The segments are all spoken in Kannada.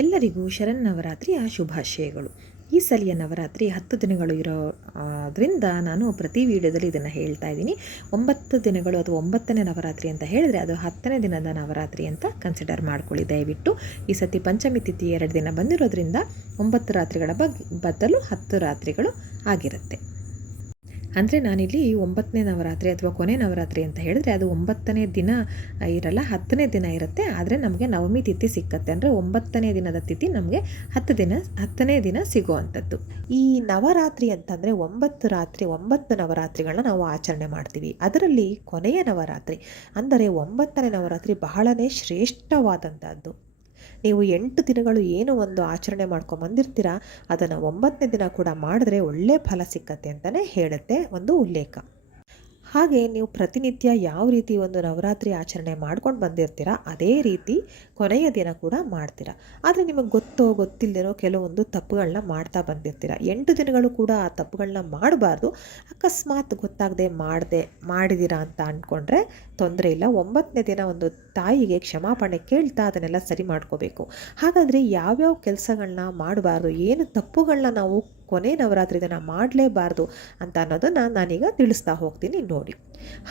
ಎಲ್ಲರಿಗೂ ಶರನ್ನವರಾತ್ರಿಯ ಶುಭಾಶಯಗಳು ಈ ಸಲಿಯ ನವರಾತ್ರಿ ಹತ್ತು ದಿನಗಳು ಇರೋದ್ರಿಂದ ನಾನು ಪ್ರತಿ ವೀಡಿಯೋದಲ್ಲಿ ಇದನ್ನು ಹೇಳ್ತಾ ಇದ್ದೀನಿ. ಒಂಬತ್ತು ದಿನಗಳು ಅಥವಾ ಒಂಬತ್ತನೇ ನವರಾತ್ರಿ ಅಂತ ಹೇಳಿದ್ರೆ ಅದು ಹತ್ತನೇ ದಿನದ ನವರಾತ್ರಿ ಅಂತ ಕನ್ಸಿಡರ್ ಮಾಡ್ಕೊಳ್ಳಿ. ದಯವಿಟ್ಟು ಈ ಸತಿ ಪಂಚಮಿ ತಿಥಿ ಎರಡು ದಿನ ಬಂದಿರೋದ್ರಿಂದ ಒಂಬತ್ತು ರಾತ್ರಿಗಳ ಬಗ್ಗೆ ಬದಲು ಹತ್ತು ರಾತ್ರಿಗಳು ಆಗಿರುತ್ತೆ. ಅಂದರೆ ನಾನಿಲ್ಲಿ ಒಂಬತ್ತನೇ ನವರಾತ್ರಿ ಅಥವಾ ಕೊನೆ ನವರಾತ್ರಿ ಅಂತ ಹೇಳಿದ್ರೆ ಅದು ಒಂಬತ್ತನೇ ದಿನ ಇರಲ್ಲ, ಹತ್ತನೇ ದಿನ ಇರುತ್ತೆ. ಆದರೆ ನಮಗೆ ನವಮಿ ತಿಥಿ ಸಿಕ್ಕತ್ತೆ. ಅಂದರೆ ಒಂಬತ್ತನೇ ದಿನದ ತಿಥಿ ನಮಗೆ ಹತ್ತು ದಿನ, ಹತ್ತನೇ ದಿನ ಸಿಗುವಂಥದ್ದು. ಈ ನವರಾತ್ರಿ ಅಂತಂದರೆ ಒಂಬತ್ತು ರಾತ್ರಿ, ಒಂಬತ್ತು ನವರಾತ್ರಿಗಳನ್ನ ನಾವು ಆಚರಣೆ ಮಾಡ್ತೀವಿ. ಅದರಲ್ಲಿ ಕೊನೆಯ ನವರಾತ್ರಿ ಅಂದರೆ ಒಂಬತ್ತನೇ ನವರಾತ್ರಿ ಬಹಳನೇ ಶ್ರೇಷ್ಠವಾದಂಥದ್ದು. ನೀವು ಎಂಟು ದಿನಗಳು ಏನು ಒಂದು ಆಚರಣೆ ಮಾಡ್ಕೊಂಬಂದಿರ್ತೀರ ಅದನ್ನು ಒಂಬತ್ತನೇ ದಿನ ಕೂಡ ಮಾಡಿದ್ರೆ ಒಳ್ಳೆ ಫಲ ಸಿಕ್ಕತ್ತೆ ಅಂತಲೇ ಹೇಳುತ್ತೆ ಒಂದು ಉಲ್ಲೇಖ. ಹಾಗೆ ನೀವು ಪ್ರತಿನಿತ್ಯ ಯಾವ ರೀತಿ ಒಂದು ನವರಾತ್ರಿ ಆಚರಣೆ ಮಾಡ್ಕೊಂಡು ಬಂದಿರ್ತೀರ, ಅದೇ ರೀತಿ ಕೊನೆಯ ದಿನ ಕೂಡ ಮಾಡ್ತೀರ? ಆದರೆ ನಿಮಗೆ ಗೊತ್ತೋ ಗೊತ್ತಿಲ್ಲದಿರೋ ಕೆಲವೊಂದು ತಪ್ಪುಗಳನ್ನ ಮಾಡ್ತಾ ಬಂದಿರ್ತೀರ? ಎಂಟು ದಿನಗಳು ಕೂಡ ಆ ತಪ್ಪುಗಳನ್ನ ಮಾಡಬಾರ್ದು. ಅಕಸ್ಮಾತ್ ಗೊತ್ತಾಗದೆ ಮಾಡದೆ ಮಾಡಿದ್ದೀರಾ ಅಂತ ಅಂದ್ಕೊಂಡ್ರೆ ತೊಂದರೆ ಇಲ್ಲ. ಒಂಬತ್ತನೇ ದಿನ ಒಂದು ತಾಯಿಗೆ ಕ್ಷಮಾಪಣೆ ಕೇಳ್ತಾ ಅದನ್ನೆಲ್ಲ ಸರಿ ಮಾಡ್ಕೋಬೇಕು. ಹಾಗಾದರೆ ಯಾವ್ಯಾವ ಕೆಲಸಗಳನ್ನ ಮಾಡಬಾರ್ದು, ಏನು ತಪ್ಪುಗಳನ್ನ ನಾವು ಕೊನೆ ನವರಾತ್ರಿ ದಿನ ಮಾಡಲೇಬಾರ್ದು ಅಂತ ಅನ್ನೋದನ್ನು ನಾನೀಗ ತಿಳಿಸ್ತಾ ಹೋಗ್ತೀನಿ ನೋಡಿ.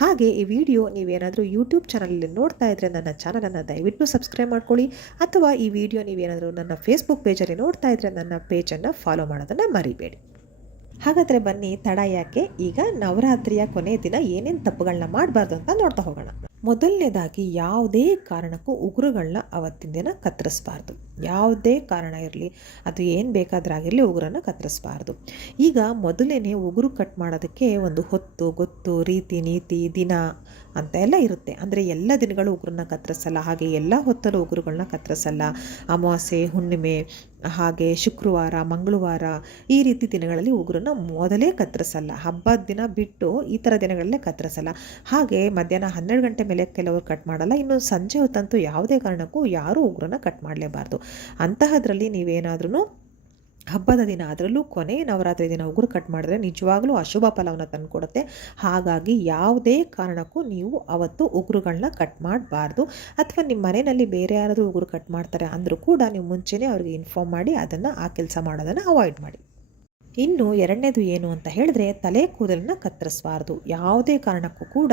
ಹಾಗೆ ಈ ವಿಡಿಯೋ ನೀವೇನಾದರೂ ಯೂಟ್ಯೂಬ್ ಚಾನಲಲ್ಲಿ ನೋಡ್ತಾ ಇದ್ದರೆ ನನ್ನ ಚಾನಲನ್ನು ದಯವಿಟ್ಟು ಸಬ್ಸ್ಕ್ರೈಬ್ ಮಾಡ್ಕೊಳ್ಳಿ. ಅಥವಾ ಈ ವಿಡಿಯೋ ನೀವೇನಾದರೂ ನನ್ನ ಫೇಸ್ಬುಕ್ ಪೇಜಲ್ಲಿ ನೋಡ್ತಾ ಇದ್ದರೆ ನನ್ನ ಪೇಜನ್ನು ಫಾಲೋ ಮಾಡೋದನ್ನು ಮರಿಬೇಡಿ. ಹಾಗಾದರೆ ಬನ್ನಿ, ತಡ ಯಾಕೆ? ಈಗ ನವರಾತ್ರಿಯ ಕೊನೆಯ ದಿನ ಏನೇನು ತಪ್ಪುಗಳನ್ನ ಮಾಡಬಾರ್ದು ಅಂತ ನೋಡ್ತಾ ಹೋಗೋಣ. ಮೊದಲನೇದಾಗಿ ಯಾವುದೇ ಕಾರಣಕ್ಕೂ ಉಗುರುಗಳನ್ನ ಅವತ್ತಿನ ದಿನ ಕತ್ತರಿಸಬಾರ್ದು. ಯಾವುದೇ ಕಾರಣ ಇರಲಿ, ಅದು ಏನು ಬೇಕಾದ್ರಾಗಿರಲಿ ಉಗುರನ್ನು ಕತ್ತರಿಸಬಾರ್ದು. ಈಗ ಮೊದಲೇ ಉಗುರು ಕಟ್ ಮಾಡೋದಕ್ಕೆ ಒಂದು ಹೊತ್ತು, ಗೊತ್ತು, ರೀತಿ, ನೀತಿ, ದಿನ ಅಂತ ಎಲ್ಲ ಇರುತ್ತೆ. ಅಂದರೆ ಎಲ್ಲ ದಿನಗಳು ಉಗುರನ್ನ ಕತ್ತರಿಸಲ್ಲ, ಹಾಗೆ ಎಲ್ಲ ಹೊತ್ತಲ್ಲೂ ಉಗುರುಗಳನ್ನ ಕತ್ತರಿಸಲ್ಲ. ಅಮಾವಾಸ್ಯೆ, ಹುಣ್ಣಿಮೆ, ಹಾಗೆ ಶುಕ್ರವಾರ, ಮಂಗಳವಾರ ಈ ರೀತಿ ದಿನಗಳಲ್ಲಿ ಉಗುರನ್ನ ಮೊದಲೇ ಕತ್ತರಿಸಲ್ಲ. ಹಬ್ಬದ ದಿನ ಬಿಟ್ಟು ಈ ಥರ ದಿನಗಳಲ್ಲೇ ಕತ್ತರಿಸಲ್ಲ. ಹಾಗೆ ಮಧ್ಯಾಹ್ನ ಹನ್ನೆರಡು ಗಂಟೆ ಮೇಲೆ ಕೆಲವರು ಕಟ್ ಮಾಡಲ್ಲ, ಇನ್ನು ಸಂಜೆ ಹೊತ್ತಂತೂ ಯಾವುದೇ ಕಾರಣಕ್ಕೂ ಯಾರೂ ಉಗುರನ್ನ ಕಟ್ ಮಾಡಲೇಬಾರ್ದು. ಅಂತಹದ್ರಲ್ಲಿ ನೀವೇನಾದ್ರೂ ಹಬ್ಬದ ದಿನ ಅದರಲ್ಲೂ ಕೊನೆ ನವರಾತ್ರಿ ದಿನ ಉಗುರು ಕಟ್ ಮಾಡಿದ್ರೆ ನಿಜವಾಗ್ಲೂ ಅಶುಭ ಫಲವನ್ನು ತಂದುಕೊಡುತ್ತೆ. ಹಾಗಾಗಿ ಯಾವುದೇ ಕಾರಣಕ್ಕೂ ನೀವು ಅವತ್ತು ಉಗುರುಗಳನ್ನ ಕಟ್ ಮಾಡಬಾರ್ದು. ಅಥವಾ ನಿಮ್ಮ ಮನೆಯಲ್ಲಿ ಬೇರೆ ಯಾರಾದರೂ ಉಗುರು ಕಟ್ ಮಾಡ್ತಾರೆ ಅಂದರೂ ಕೂಡ ನೀವು ಮುಂಚೆನೇ ಅವರಿಗೆ ಇನ್ಫಾರ್ಮ್ ಮಾಡಿ ಅದನ್ನು ಆ ಕೆಲಸ ಮಾಡೋದನ್ನು ಅವಾಯ್ಡ್ ಮಾಡಿ. ಇನ್ನು ಎರಡನೇದು ಏನು ಅಂತ ಹೇಳಿದ್ರೆ ತಲೆ ಕೂದಲನ್ನ ಕತ್ತರಿಸಬಾರ್ದು. ಯಾವುದೇ ಕಾರಣಕ್ಕೂ ಕೂಡ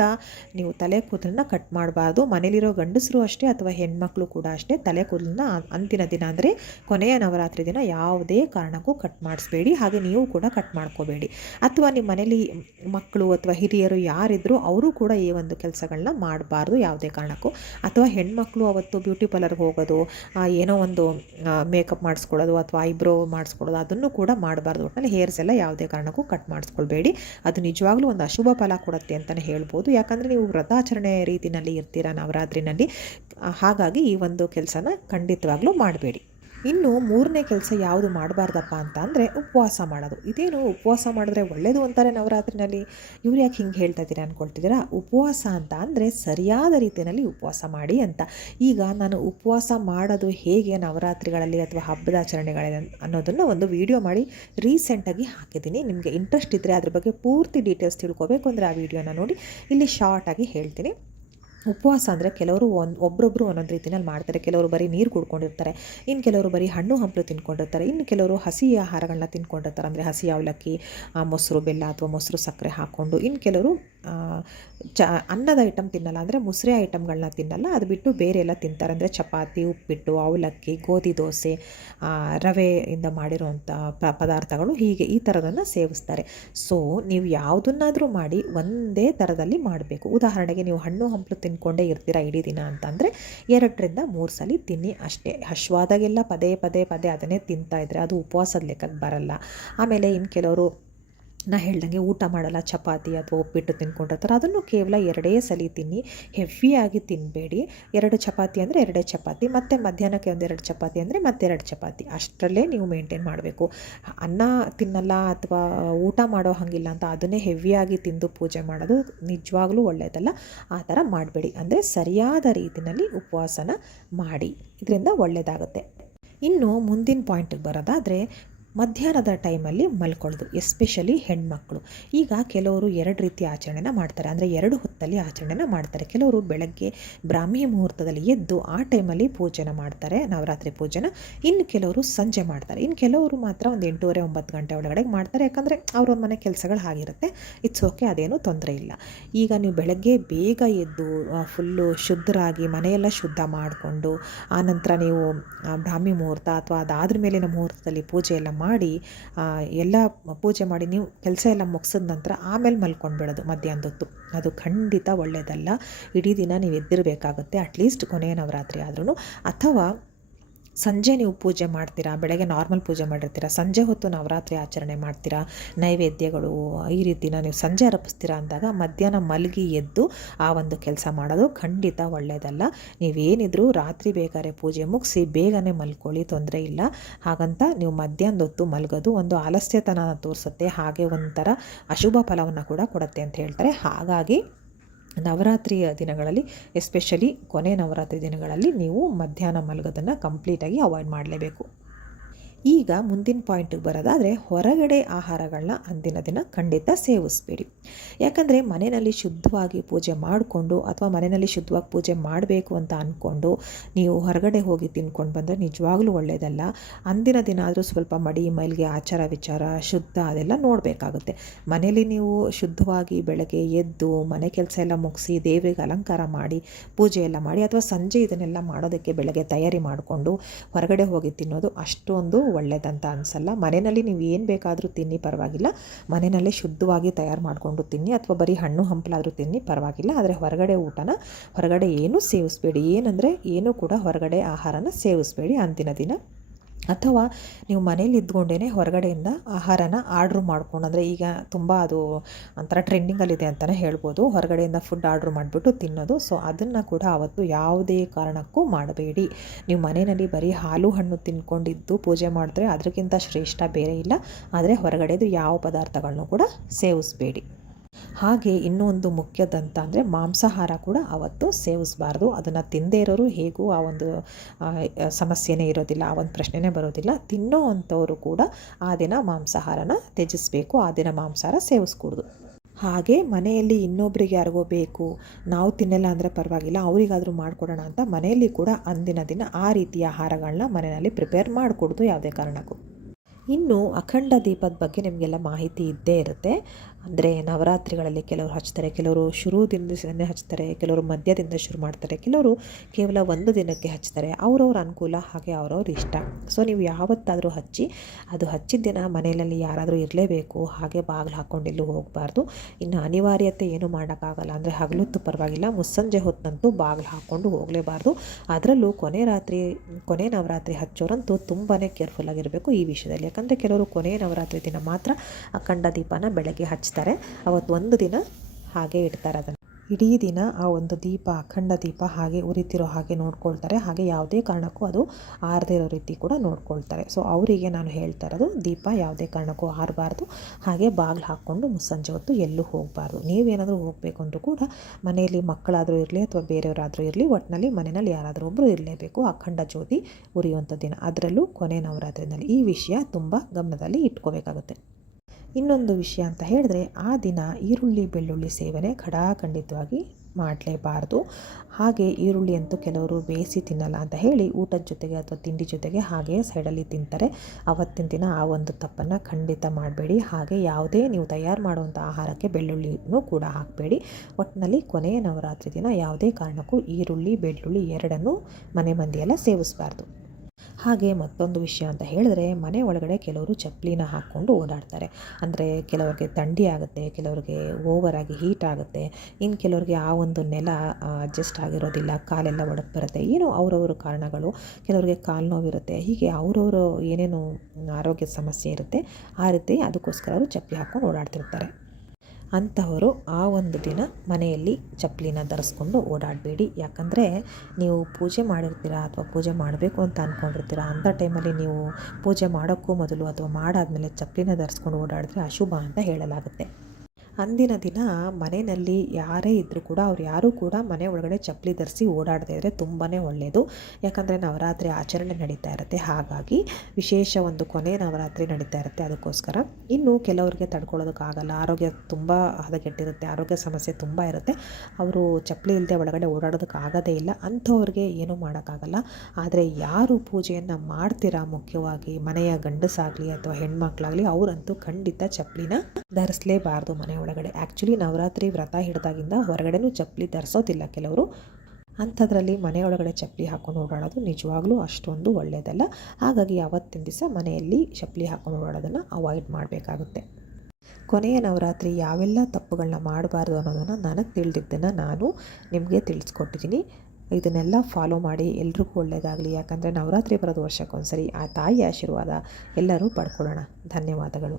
ನೀವು ತಲೆ ಕೂದಲನ್ನ ಕಟ್ ಮಾಡಬಾರ್ದು. ಮನೇಲಿರೋ ಗಂಡಸರು ಅಷ್ಟೇ ಅಥವಾ ಹೆಣ್ಮಕ್ಳು ಕೂಡ ಅಷ್ಟೇ ತಲೆ ಕೂದಲನ್ನ ಅಂತಿನ ದಿನ ಅಂದರೆ ಕೊನೆಯ ನವರಾತ್ರಿ ದಿನ ಯಾವುದೇ ಕಾರಣಕ್ಕೂ ಕಟ್ ಮಾಡಿಸ್ಬೇಡಿ. ಹಾಗೆ ನೀವು ಕೂಡ ಕಟ್ ಮಾಡ್ಕೋಬೇಡಿ. ಅಥವಾ ನಿಮ್ಮ ಮನೇಲಿ ಮಕ್ಕಳು ಅಥವಾ ಹಿರಿಯರು ಯಾರಿದ್ರು ಅವರು ಕೂಡ ಈ ಒಂದು ಕೆಲಸಗಳನ್ನ ಮಾಡಬಾರ್ದು ಯಾವುದೇ ಕಾರಣಕ್ಕೂ. ಅಥವಾ ಹೆಣ್ಮಕ್ಳು ಅವತ್ತು ಬ್ಯೂಟಿ ಪಾರ್ಲರ್ಗೆ ಹೋಗೋದು ಏನೋ ಒಂದು ಮೇಕಪ್ ಮಾಡಿಸ್ಕೊಳ್ಳೋದು ಅಥವಾ ಐಬ್ರೋ ಮಾಡಿಸ್ಕೊಳ್ಳೋದು ಅದನ್ನು ಕೂಡ ಮಾಡಬಾರ್ದು. ಒಟ್ಟಿನಲ್ಲಿ ಹೇರ್ಸ್ ಎಲ್ಲ ಯಾವುದೇ ಕಾರಣಕ್ಕೂ ಕಟ್ ಮಾಡಿಸ್ಕೊಳ್ಬೇಡಿ. ಅದು ನಿಜವಾಗ್ಲೂ ಒಂದು ಅಶುಭ ಫಲ ಕೊಡುತ್ತೆ ಅಂತಲೇ ಹೇಳ್ಬೋದು. ಯಾಕಂದರೆ ನೀವು ವ್ರತಾಚರಣೆ ರೀತಿಯಲ್ಲಿ ಇರ್ತೀರ ನವರಾತ್ರಿನಲ್ಲಿ, ಹಾಗಾಗಿ ಈ ಒಂದು ಕೆಲಸನ ಖಂಡಿತವಾಗ್ಲೂ ಮಾಡಬೇಡಿ. ಇನ್ನು ಮೂರನೇ ಕೆಲಸ ಯಾವುದು ಮಾಡಬಾರ್ದಪ್ಪ ಅಂತ ಅಂದರೆ ಉಪವಾಸ ಮಾಡೋದು. ಇದೇನು ಉಪವಾಸ ಮಾಡಿದ್ರೆ ಒಳ್ಳೆಯದು ಅಂತಾರೆ ನವರಾತ್ರಿನಲ್ಲಿ? ಇವ್ರು ಯಾಕೆ ಹಿಂಗೆ ಹೇಳ್ತಾ ಇದ್ದೀರಾ ಅಂದ್ಕೊಳ್ತಿದ್ದೀರಾ ಉಪವಾಸ ಅಂತ ಅಂದರೆ ಸರಿಯಾದ ರೀತಿಯಲ್ಲಿ ಉಪವಾಸ ಮಾಡಿ ಅಂತ. ಈಗ ನಾನು ಉಪವಾಸ ಮಾಡೋದು ಹೇಗೆ ನವರಾತ್ರಿಗಳಲ್ಲಿ ಅಥವಾ ಹಬ್ಬದ ಆಚರಣೆಗಳಲ್ಲಿ ಅನ್ನೋದನ್ನು ಒಂದು ವಿಡಿಯೋ ಮಾಡಿ ರೀಸೆಂಟಾಗಿ ಹಾಕಿದ್ದೀನಿ. ನಿಮಗೆ ಇಂಟ್ರೆಸ್ಟ್ ಇದ್ದರೆ ಅದ್ರ ಬಗ್ಗೆ ಪೂರ್ತಿ ಡೀಟೇಲ್ಸ್ ತಿಳ್ಕೊಬೇಕು ಅಂದರೆ ಆ ವಿಡಿಯೋನ ನೋಡಿ. ಇಲ್ಲಿ ಶಾರ್ಟಾಗಿ ಹೇಳ್ತೀನಿ. ಉಪವಾಸ ಅಂದರೆ ಕೆಲವರು ಒಂದು ಒಬ್ಬರೊಬ್ಬರು ಒಂದೊಂದು ರೀತಿಯಲ್ಲಿ ಮಾಡ್ತಾರೆ. ಕೆಲವರು ಬರೀ ನೀರು ಕುಡ್ಕೊಂಡಿರ್ತಾರೆ. ಇನ್ನು ಕೆಲವರು ಬರೀ ಹಣ್ಣು, ಹಂಪಲು ತಿನ್ಕೊಂಡಿರ್ತಾರೆ. ಇನ್ನು ಕೆಲವರು ಹಸಿ ಆಹಾರಗಳನ್ನ ತಿನ್ಕೊಂಡಿರ್ತಾರೆ. ಅಂದರೆ ಹಸಿ ಅವಲಕ್ಕಿ ಮೊಸರು ಬೆಲ್ಲ ಅಥವಾ ಮೊಸರು ಸಕ್ಕರೆ ಹಾಕ್ಕೊಂಡು ಇನ್ನು ಕೆಲವರು ಚ, ಅನ್ನದ ಐಟಮ್ ತಿನ್ನಲ್ಲ ಅಂದರೆ ಮುಸ್ರೆ ಐಟಮ್ಗಳನ್ನ ತಿನ್ನಲ್ಲ. ಅದು ಬಿಟ್ಟು ಬೇರೆ ಎಲ್ಲ ತಿಂತಾರೆ. ಅಂದರೆ ಚಪಾತಿ, ಉಪ್ಪಿಟ್ಟು, ಅವಲಕ್ಕಿ, ಗೋಧಿ ದೋಸೆ ರವೆಯಿಂದ ಮಾಡಿರುವಂಥ ಪದಾರ್ಥಗಳು ಹೀಗೆ ಈ ಥರದನ್ನು ಸೇವಿಸ್ತಾರೆ. ಸೊ ನೀವು ಯಾವುದನ್ನಾದರೂ ಮಾಡಿ ಒಂದೇ ಥರದಲ್ಲಿ ಮಾಡಬೇಕು. ಉದಾಹರಣೆಗೆ ನೀವು ಹಣ್ಣು, ಹಂಪಲು ತಿನ್ಕೊಂಡೇ ಇರ್ತೀರ ಇಡೀ ದಿನ ಅಂತಂದರೆ ಎರಡರಿಂದ ಮೂರು ಸಲ ತಿನ್ನಿ ಅಷ್ಟೇ. ಹಶ್ವಾದಾಗೆಲ್ಲ ಪದೇ ಪದೇ ಪದೇ ಅದನ್ನೇ ತಿಂತಾ ಇದ್ದರೆ ಅದು ಉಪವಾಸದ ಲೆಕ್ಕಕ್ಕೆ ಬರಲ್ಲ. ಆಮೇಲೆ ಇನ್ನು ಕೆಲವರು ನಾ ಹೇಳ್ದಂಗೆ ಊಟ ಮಾಡಲ್ಲ, ಚಪಾತಿ ಅಥವಾ ಉಪ್ಪಿಟ್ಟು ತಿನ್ಕೊಂಡಿರ್ತಾರೆ ಅದನ್ನು ಕೇವಲ ಎರಡೇ ಸಲ ತಿನ್ನಿ. ಹೆವಿಯಾಗಿ ತಿನ್ನಬೇಡಿ ಎರಡು ಚಪಾತಿ ಅಂದರೆ ಎರಡೇ ಚಪಾತಿ, ಮತ್ತು ಮಧ್ಯಾಹ್ನಕ್ಕೆ ಒಂದೆರಡು ಚಪಾತಿ ಅಂದರೆ ಮತ್ತೆರಡು ಚಪಾತಿ. ಅಷ್ಟರಲ್ಲೇ ನೀವು ಮೇಂಟೈನ್ ಮಾಡಬೇಕು. ಅನ್ನ ತಿನ್ನಲ್ಲ ಅಥವಾ ಊಟ ಮಾಡೋ ಹಾಗಿಲ್ಲ ಅಂತ ಅದನ್ನೇ ಹೆವಿಯಾಗಿ ತಿಂದು ಪೂಜೆ ಮಾಡೋದು ನಿಜವಾಗ್ಲೂ ಒಳ್ಳೆಯದಲ್ಲ ಆ ಥರ ಮಾಡಬೇಡಿ. ಅಂದರೆ ಸರಿಯಾದ ರೀತಿಯಲ್ಲಿ ಉಪವಾಸನ ಮಾಡಿ. ಇದರಿಂದ ಒಳ್ಳೆಯದಾಗುತ್ತೆ ಇನ್ನು ಮುಂದಿನ ಪಾಯಿಂಟಿಗೆ ಬರೋದಾದರೆ ಮಧ್ಯಾಹ್ನದ ಟೈಮಲ್ಲಿ ಮಲ್ಕೊಳ್ಳೋದು, ಎಸ್ಪೆಷಲಿ ಹೆಣ್ಮಕ್ಳು. ಈಗ ಕೆಲವರು ಎರಡು ರೀತಿ ಆಚರಣೆನ ಮಾಡ್ತಾರೆ. ಅಂದರೆ ಎರಡು ಹೊತ್ತಲ್ಲಿ ಆಚರಣೆನ ಮಾಡ್ತಾರೆ. ಕೆಲವರು ಬೆಳಗ್ಗೆ ಬ್ರಾಹ್ಮಿ ಮುಹೂರ್ತದಲ್ಲಿ ಎದ್ದು ಆ ಟೈಮಲ್ಲಿ ಪೂಜೆನ ಮಾಡ್ತಾರೆ, ನವರಾತ್ರಿ ಪೂಜೆನ. ಇನ್ನು ಕೆಲವರು ಸಂಜೆ ಮಾಡ್ತಾರೆ. ಇನ್ನು ಕೆಲವರು ಮಾತ್ರ ಒಂದು ಎಂಟೂವರೆ, ಒಂಬತ್ತು ಗಂಟೆ ಒಳಗಡೆ ಮಾಡ್ತಾರೆ. ಯಾಕಂದರೆ ಅವ್ರವ್ರ ಮನೆ ಕೆಲಸಗಳು ಆಗಿರುತ್ತೆ. ಇಟ್ಸ್ ಓಕೆ ಅದೇನು ತೊಂದರೆ ಇಲ್ಲ. ಈಗ ನೀವು ಬೆಳಗ್ಗೆ ಬೇಗ ಎದ್ದು ಫುಲ್ಲು ಶುದ್ಧರಾಗಿ ಮನೆಯೆಲ್ಲ ಶುದ್ಧ ಮಾಡಿಕೊಂಡು ಆನಂತರ ನೀವು ಬ್ರಾಹ್ಮಿ ಮುಹೂರ್ತ ಅಥವಾ ಅದಾದ್ರ ಮೇಲಿನ ಮುಹೂರ್ತದಲ್ಲಿ ಪೂಜೆ ಎಲ್ಲ ಮಾಡಿ ಎಲ್ಲ ಪೂಜೆ ಮಾಡಿ ನೀವು ಕೆಲಸ ಎಲ್ಲ ಮುಗಿಸಿದ ನಂತರ ಆಮೇಲೆ ಮಲ್ಕೊಂಡ್ಬಿಡೋದು ಮಧ್ಯಾಹ್ನದ ಹೊತ್ತು ಅದು ಖಂಡಿತ ಒಳ್ಳೆಯದಲ್ಲ ಇಡೀ ದಿನ ನೀವು ಎದ್ದಿರಬೇಕಾಗುತ್ತೆ. ಅಟ್ಲೀಸ್ಟ್ ಕೊನೆಯ ನವರಾತ್ರಿ ಆದ್ರೂ ಅಥವಾ ಸಂಜೆ ನೀವು ಪೂಜೆ ಮಾಡ್ತೀರಾ? ಬೆಳಗ್ಗೆ ನಾರ್ಮಲ್ ಪೂಜೆ ಮಾಡಿರ್ತೀರಾ? ಸಂಜೆ ಹೊತ್ತು ನವರಾತ್ರಿ ಆಚರಣೆ ಮಾಡ್ತೀರಾ? ನೈವೇದ್ಯಗಳು, ಈ ರೀತಿನ ನೀವು ಸಂಜೆ ಅರ್ಪಿಸ್ತೀರಾ ಅಂದಾಗ ಮಧ್ಯಾಹ್ನ ಮಲಗಿ ಎದ್ದು ಆ ಒಂದು ಕೆಲಸ ಮಾಡೋದು ಖಂಡಿತ ಒಳ್ಳೆಯದಲ್ಲ ನೀವೇನಿದ್ರು ರಾತ್ರಿ ಬೇಕಾದ್ರೆ ಪೂಜೆ ಮುಗಿಸಿ ಬೇಗನೆ ಮಲ್ಕೊಳ್ಳಿ, ತೊಂದರೆ ಇಲ್ಲ. ಹಾಗಂತ ನೀವು ಮಧ್ಯಾಹ್ನದ ಹೊತ್ತು ಮಲಗೋದು ಒಂದು ಆಲಸ್ಯತನ ತೋರಿಸುತ್ತೆ. ಹಾಗೆ ಒಂಥರ ಅಶುಭ ಫಲವನ್ನು ಕೂಡ ಕೊಡುತ್ತೆ ಅಂತ ಹೇಳ್ತಾರೆ. ಹಾಗಾಗಿ ನವರಾತ್ರಿಯ ದಿನಗಳಲ್ಲಿ ಎಸ್ಪೆಷಲಿ ಕೊನೆ ನವರಾತ್ರಿ ದಿನಗಳಲ್ಲಿ ನೀವು ಮಧ್ಯಾಹ್ನ ಮಲಗೋದನ್ನು ಕಂಪ್ಲೀಟಾಗಿ ಅವಾಯ್ಡ್ ಮಾಡಲೇಬೇಕು. ಈಗ ಮುಂದಿನ ಪಾಯಿಂಟಿಗೆ ಬರೋದಾದರೆ ಹೊರಗಡೆ ಆಹಾರಗಳನ್ನ ಅಂದಿನ ದಿನ ಖಂಡಿತ ಸೇವಿಸ್ಬೇಡಿ. ಯಾಕಂದರೆ ಮನೆಯಲ್ಲಿ ಶುದ್ಧವಾಗಿ ಪೂಜೆ ಮಾಡಿಕೊಂಡು ಅಥವಾ ಮನೆಯಲ್ಲಿ ಶುದ್ಧವಾಗಿ ಪೂಜೆ ಮಾಡಬೇಕು ಅಂತ ಅಂದ್ಕೊಂಡು ನೀವು ಹೊರಗಡೆ ಹೋಗಿ ತಿನ್ಕೊಂಡು ಬಂದರೆ ನಿಜವಾಗ್ಲೂ ಒಳ್ಳೆಯದಲ್ಲ ಅಂದಿನ ದಿನ ಆದರೂ ಸ್ವಲ್ಪ ಮಡಿ, ಮೈಲಿಗೆ ಆಚಾರ ವಿಚಾರ, ಶುದ್ಧ ಅದೆಲ್ಲ ನೋಡಬೇಕಾಗುತ್ತೆ. ಮನೆಯಲ್ಲಿ ನೀವು ಶುದ್ಧವಾಗಿ ಬೆಳಗ್ಗೆ ಎದ್ದು ಮನೆ ಕೆಲಸ ಎಲ್ಲ ಮುಗಿಸಿ ದೇವರಿಗೆ ಅಲಂಕಾರ ಮಾಡಿ, ಪೂಜೆ ಎಲ್ಲ ಮಾಡಿ ಅಥವಾ ಸಂಜೆ ಇದನ್ನೆಲ್ಲ ಮಾಡೋದಕ್ಕೆ ಬೆಳಗ್ಗೆ ತಯಾರಿ ಮಾಡಿಕೊಂಡು ಹೊರಗಡೆ ಹೋಗಿ ತಿನ್ನೋದು ಅಷ್ಟೊಂದು ಒಳ್ಳೆಯದಂತ ಅನಿಸಲ್ಲ. ಮನೆಯಲ್ಲಿ ನೀವು ಏನು ಬೇಕಾದರೂ ತಿನ್ನಿ, ಪರವಾಗಿಲ್ಲ. ಮನೆಯಲ್ಲೇ ಶುದ್ಧವಾಗಿ ತಯಾರು ಮಾಡಿಕೊಂಡು ತಿನ್ನಿ ಅಥವಾ ಬರೀ ಹಣ್ಣು ಹಂಪಲಾದರೂ ತಿನ್ನಿ, ಪರವಾಗಿಲ್ಲ. ಆದರೆ ಹೊರಗಡೆ ಊಟನ, ಹೊರಗಡೆ ಏನೂ ಸೇವಿಸಬೇಡಿ. ಏನಂದರೆ ಏನೂ ಕೂಡ ಹೊರಗಡೆ ಆಹಾರನ ಸೇವಿಸಬೇಡಿ ಅಂದಿನ ದಿನ. ಅಥವಾ ನೀವು ಮನೇಲಿ ಇದ್ಕೊಂಡೇ ಹೊರಗಡೆಯಿಂದ ಆಹಾರನ ಆರ್ಡ್ರ್ ಮಾಡ್ಕೊಂಡು, ಅಂದರೆ ಈಗ ತುಂಬ ಅದು ಒಂಥರ ಟ್ರೆಂಡಿಂಗಲ್ಲಿದೆ ಅಂತಲೇ ಹೇಳ್ಬೋದು. ಹೊರಗಡೆಯಿಂದ ಫುಡ್ ಆರ್ಡ್ರ್ ಮಾಡಿಬಿಟ್ಟು ತಿನ್ನೋದು. ಸೊ ಅದನ್ನು ಕೂಡ ಅವತ್ತು ಯಾವುದೇ ಕಾರಣಕ್ಕೂ ಮಾಡಬೇಡಿ. ನೀವು ಮನೆಯಲ್ಲಿ ಬರೀ ಹಾಲು ಹಣ್ಣು ತಿನ್ಕೊಂಡಿದ್ದು ಪೂಜೆ ಮಾಡಿದ್ರೆ ಅದಕ್ಕಿಂತ ಶ್ರೇಷ್ಠ ಬೇರೆ ಇಲ್ಲ. ಆದರೆ ಹೊರಗಡೆದು ಯಾವ ಪದಾರ್ಥಗಳನ್ನೂ ಕೂಡ ಸೇವಿಸ್ಬೇಡಿ. ಹಾಗೆ ಇನ್ನೂ ಒಂದು ಮುಖ್ಯದಂತ ಅಂದರೆ ಮಾಂಸಾಹಾರ ಕೂಡ ಅವತ್ತು ಸೇವಿಸಬಾರ್ದು. ಅದನ್ನು ತಿಂದೇ ಇರೋರು ಹೇಗೂ ಆ ಒಂದು ಸಮಸ್ಯೆನೇ ಇರೋದಿಲ್ಲ, ಆ ಒಂದು ಪ್ರಶ್ನೆನೇ ಬರೋದಿಲ್ಲ. ತಿನ್ನೋ ಅಂಥವರು ಕೂಡ ಆ ದಿನ ಮಾಂಸಾಹಾರನ ತ್ಯಜಿಸಬೇಕು, ಆ ದಿನ ಮಾಂಸಾಹಾರ ಸೇವಿಸ್ಕೂಡ್ದು. ಹಾಗೆ ಮನೆಯಲ್ಲಿ ಇನ್ನೊಬ್ರಿಗೆ ಯಾರಿಗೋ ಬೇಕು, ನಾವು ತಿನ್ನಲ್ಲ ಅಂದರೆ ಪರವಾಗಿಲ್ಲ, ಅವರಿಗಾದರೂ ಮಾಡಿಕೊಡೋಣ ಅಂತ ಮನೆಯಲ್ಲಿ ಕೂಡ ಅಂದಿನ ದಿನ ಆ ರೀತಿಯ ಆಹಾರಗಳನ್ನ ಮನೆಯಲ್ಲಿ ಪ್ರಿಪೇರ್ ಮಾಡಿಕೊಡ್ದು ಯಾವುದೇ ಕಾರಣಕ್ಕೂ. ಇನ್ನು ಅಖಂಡ ದೀಪದ ಬಗ್ಗೆ ನಿಮಗೆಲ್ಲ ಮಾಹಿತಿ ಇದ್ದೇ ಇರುತ್ತೆ. ಅಂದರೆ ನವರಾತ್ರಿಗಳಲ್ಲಿ ಕೆಲವರು ಹಚ್ತಾರೆ, ಕೆಲವರು ಶುರು ದಿನದಿಂದನೇ ಹಚ್ತಾರೆ, ಕೆಲವರು ಮಧ್ಯದಿಂದ ಶುರು ಮಾಡ್ತಾರೆ, ಕೆಲವರು ಕೇವಲ ಒಂದು ದಿನಕ್ಕೆ ಹಚ್ತಾರೆ. ಅವರವ್ರ ಅನುಕೂಲ, ಹಾಗೆ ಅವ್ರವ್ರ ಇಷ್ಟ. ಸೊ ನೀವು ಯಾವತ್ತಾದರೂ ಹಚ್ಚಿ, ಅದು ಹಚ್ಚಿದ ದಿನ ಮನೆಯಲ್ಲಿ ಯಾರಾದರೂ ಇರಲೇಬೇಕು, ಹಾಗೆ ಬಾಗಿಲು ಹಾಕ್ಕೊಂಡಿಲ್ಲೂ ಹೋಗಬಾರ್ದು. ಇನ್ನು ಅನಿವಾರ್ಯತೆ ಏನು ಮಾಡೋಕ್ಕಾಗಲ್ಲ, ಅಂದರೆ ಹಗಲೊತ್ತು ಪರವಾಗಿಲ್ಲ, ಮುಸ್ಸಂಜೆ ಹೊತ್ತಂತೂ ಬಾಗಿಲು ಹಾಕ್ಕೊಂಡು ಹೋಗಲೇಬಾರ್ದು. ಅದರಲ್ಲೂ ಕೊನೆ ರಾತ್ರಿ, ಕೊನೆ ನವರಾತ್ರಿ ಹಚ್ಚೋರಂತೂ ತುಂಬಾ ಕೇರ್ಫುಲ್ ಆಗಿರಬೇಕು ಈ ವಿಷಯದಲ್ಲಿ. ಯಾಕಂದರೆ ಕೆಲವರು ಕೊನೆ ನವರಾತ್ರಿ ದಿನ ಮಾತ್ರ ಅಖಂಡ ದೀಪನ ಬೆಳಗ್ಗೆ ಹಚ್ತಾರೆ ಅವತ್ತು ಒಂದು ದಿನ ಹಾಗೆ ಇಡ್ತಾರೆ ಅದನ್ನು. ಇಡೀ ದಿನ ಆ ಒಂದು ದೀಪ, ಅಖಂಡ ದೀಪ ಹಾಗೆ ಉರಿತಿರೋ ಹಾಗೆ ನೋಡ್ಕೊಳ್ತಾರೆ. ಹಾಗೆ ಯಾವುದೇ ಕಾರಣಕ್ಕೂ ಅದು ಆರದೇ ಇರೋ ರೀತಿ ಕೂಡ ನೋಡ್ಕೊಳ್ತಾರೆ. ಸೊ ಅವರಿಗೆ ನಾನು ಹೇಳ್ತಾ ಇರೋದು, ದೀಪ ಯಾವುದೇ ಕಾರಣಕ್ಕೂ ಆರಬಾರ್ದು. ಹಾಗೆ ಬಾಗಿಲು ಹಾಕ್ಕೊಂಡು ಮುಸ್ಸಂಜೆ ಹೊತ್ತು ಎಲ್ಲೂ ಹೋಗಬಾರ್ದು. ನೀವೇನಾದರೂ ಹೋಗಬೇಕು ಅಂದರೂ ಕೂಡ ಮನೆಯಲ್ಲಿ ಮಕ್ಕಳಾದರೂ ಇರಲಿ ಅಥವಾ ಬೇರೆಯವರಾದರೂ ಇರಲಿ ಒಟ್ಟಿನಲ್ಲಿ ಮನೆಯಲ್ಲಿ ಯಾರಾದರೂ ಒಬ್ಬರು ಇರಲೇಬೇಕು. ಅಖಂಡ ಜ್ಯೋತಿ ಉರಿಯುವಂಥ ದಿನ. ಅದರಲ್ಲೂ ಕೊನೆ ನವರಾತ್ರಿನಲ್ಲಿ ಈ ವಿಷಯ ತುಂಬ ಗಮನದಲ್ಲಿ ಇಟ್ಕೋಬೇಕಾಗುತ್ತೆ. ಇನ್ನೊಂದು ವಿಷಯ ಅಂತ ಹೇಳಿದ್ರೆ, ಆ ದಿನ ಈರುಳ್ಳಿ, ಬೆಳ್ಳುಳ್ಳಿ ಸೇವನೆ ಖಡಾಖಂಡಿತವಾಗಿ ಮಾಡಲೇಬಾರ್ದು. ಹಾಗೆ ಈರುಳ್ಳಿ ಅಂತೂ ಕೆಲವರು ಬೇಯಿಸಿ ತಿನ್ನಲ್ಲ ಅಂತ ಹೇಳಿ ಊಟದ ಜೊತೆಗೆ ಅಥವಾ ತಿಂಡಿ ಜೊತೆಗೆ ಹಾಗೆ ಸೈಡಲ್ಲಿ ತಿಂತಾರೆ. ಅವತ್ತಿನ ದಿನ ಆ ಒಂದು ತಪ್ಪನ್ನು ಖಂಡಿತ ಮಾಡಬೇಡಿ. ಹಾಗೆ ಯಾವುದೇ ನೀವು ತಯಾರು ಮಾಡುವಂಥ ಆಹಾರಕ್ಕೆ ಬೆಳ್ಳುಳ್ಳಿಯನ್ನು ಕೂಡ ಹಾಕಬೇಡಿ. ಒಟ್ಟಿನಲ್ಲಿ ಕೊನೆಯ ನವರಾತ್ರಿ ದಿನ ಯಾವುದೇ ಕಾರಣಕ್ಕೂ ಈರುಳ್ಳಿ, ಬೆಳ್ಳುಳ್ಳಿ ಎರಡನ್ನೂ ಮನೆ ಮಂದಿಯೆಲ್ಲ ಸೇವಿಸಬಾರ್ದು. ಹಾಗೆ ಮತ್ತೊಂದು ವಿಷಯ ಅಂತ ಹೇಳಿದ್ರೆ, ಮನೆ ಒಳಗಡೆ ಕೆಲವರು ಚಪ್ಪಲಿನ ಹಾಕ್ಕೊಂಡು ಓಡಾಡ್ತಾರೆ. ಅಂದರೆ ಕೆಲವರಿಗೆ ಥಂಡಿ ಆಗುತ್ತೆ, ಕೆಲವರಿಗೆ ಓವರಾಗಿ ಹೀಟ್ ಆಗುತ್ತೆ ಇನ್ನು ಕೆಲವರಿಗೆ ಆ ಒಂದು ನೆಲ ಅಡ್ಜಸ್ಟ್ ಆಗಿರೋದಿಲ್ಲ, ಕಾಲೆಲ್ಲ ಒಡಕ್ಕೆ ಬರುತ್ತೆ, ಏನೋ ಅವರವ್ರ ಕಾರಣಗಳು, ಕೆಲವರಿಗೆ ಕಾಲು ನೋವಿರುತ್ತೆ, ಹೀಗೆ ಅವರವರು ಏನೇನು ಆರೋಗ್ಯದ ಸಮಸ್ಯೆ ಇರುತ್ತೆ, ಆ ರೀತಿ ಅದಕ್ಕೋಸ್ಕರ ಅವರು ಚಪ್ಪಲಿ ಹಾಕ್ಕೊಂಡು ಓಡಾಡ್ತಿರ್ತಾರೆ. ಅಂಥವರು ಆ ಒಂದು ದಿನ ಮನೆಯಲ್ಲಿ ಚಪ್ಪಲಿನ ಧರಿಸ್ಕೊಂಡು ಓಡಾಡಬೇಡಿ. ಯಾಕಂದರೆ ನೀವು ಪೂಜೆ ಮಾಡಿರ್ತೀರಾ ಅಥವಾ ಪೂಜೆ ಮಾಡಬೇಕು ಅಂತ ಅಂದ್ಕೊಂಡಿರ್ತೀರ ಅಂಥ ಟೈಮಲ್ಲಿ ನೀವು ಪೂಜೆ ಮಾಡೋಕ್ಕೂ ಮೊದಲು ಅಥವಾ ಮಾಡಾದಮೇಲೆ ಚಪ್ಪಲಿನ ಧರಿಸ್ಕೊಂಡು ಓಡಾಡಿದ್ರೆ ಅಶುಭ ಅಂತ ಹೇಳಲಾಗುತ್ತೆ. ಅಂದಿನ ದಿನ ಮನೆಯಲ್ಲಿ ಯಾರೇ ಇದ್ದರೂ ಕೂಡ ಅವ್ರು ಯಾರೂ ಕೂಡ ಮನೆ ಒಳಗಡೆ ಚಪ್ಪಲಿ ಧರಿಸಿ ಓಡಾಡದೇ ಇದ್ದರೆ ತುಂಬಾ ಒಳ್ಳೆಯದು ಯಾಕಂದರೆ ನವರಾತ್ರಿ ಆಚರಣೆ ನಡೀತಾ ಇರುತ್ತೆ. ಹಾಗಾಗಿ ವಿಶೇಷ ಒಂದು ಕೊನೆ ನವರಾತ್ರಿ ನಡೀತಾ ಇರುತ್ತೆ ಅದಕ್ಕೋಸ್ಕರ. ಇನ್ನು ಕೆಲವರಿಗೆ ತಡ್ಕೊಳ್ಳೋದಕ್ಕಾಗಲ್ಲ. ಆರೋಗ್ಯ ತುಂಬ ಹದಗೆಟ್ಟಿರುತ್ತೆ. ಆರೋಗ್ಯ ಸಮಸ್ಯೆ ತುಂಬ ಇರುತ್ತೆ. ಅವರು ಚಪ್ಪಲಿ ಇಲ್ಲದೆ ಒಳಗಡೆ ಓಡಾಡೋದಕ್ಕಾಗೋದೇ ಇಲ್ಲ. ಅಂಥವ್ರಿಗೆ ಏನೂ ಮಾಡೋಕ್ಕಾಗಲ್ಲ. ಆದರೆ ಯಾರು ಪೂಜೆಯನ್ನು ಮಾಡ್ತೀರಾ ಮುಖ್ಯವಾಗಿ ಮನೆಯ ಗಂಡಸಾಗಲಿ ಅಥವಾ ಹೆಣ್ಮಕ್ಳಾಗಲಿ, ಅವರಂತೂ ಖಂಡಿತ ಚಪ್ಪಲಿನ ಧರಿಸಲೇಬಾರ್ದು ಮನೆ ಒಳಗಡೆ. ಆ್ಯಕ್ಚುಲಿ ನವರಾತ್ರಿ ವ್ರತ ಹಿಡ್ದಾಗಿಂದ ಹೊರಗಡೆನೂ ಚಪ್ಪಲಿ ಧರಿಸೋದಿಲ್ಲ ಕೆಲವರು. ಅಂಥದ್ರಲ್ಲಿ ಮನೆಯೊಳಗಡೆ ಚಪ್ಪಲಿ ಹಾಕೊಂಡು ಓಡಾಡೋದು ನಿಜವಾಗ್ಲೂ ಅಷ್ಟೊಂದು ಒಳ್ಳೆಯದಲ್ಲ ಹಾಗಾಗಿ ಯಾವತ್ತಿನ ದಿವಸ ಮನೆಯಲ್ಲಿ ಚಪ್ಪಲಿ ಹಾಕೊಂಡು ಓಡಾಡೋದನ್ನು ಅವಾಯ್ಡ್ ಮಾಡಬೇಕಾಗುತ್ತೆ. ಕೊನೆಯ ನವರಾತ್ರಿ ಯಾವೆಲ್ಲ ತಪ್ಪುಗಳನ್ನ ಮಾಡಬಾರ್ದು ಅನ್ನೋದನ್ನು ನನಗೆ ತಿಳಿದಿದ್ದನ್ನು ನಾನು ನಿಮಗೆ ತಿಳಿಸ್ಕೊಟ್ಟಿದ್ದೀನಿ. ಇದನ್ನೆಲ್ಲ ಫಾಲೋ ಮಾಡಿ ಎಲ್ರಿಗೂ ಒಳ್ಳೆಯದಾಗಲಿ ಯಾಕಂದರೆ ನವರಾತ್ರಿ ಬರೋದು ವರ್ಷಕ್ಕೊಂದ್ಸರಿ ಆ ತಾಯಿ ಆಶೀರ್ವಾದ ಎಲ್ಲರೂ ಪಡ್ಕೊಳ್ಳೋಣ. ಧನ್ಯವಾದಗಳು.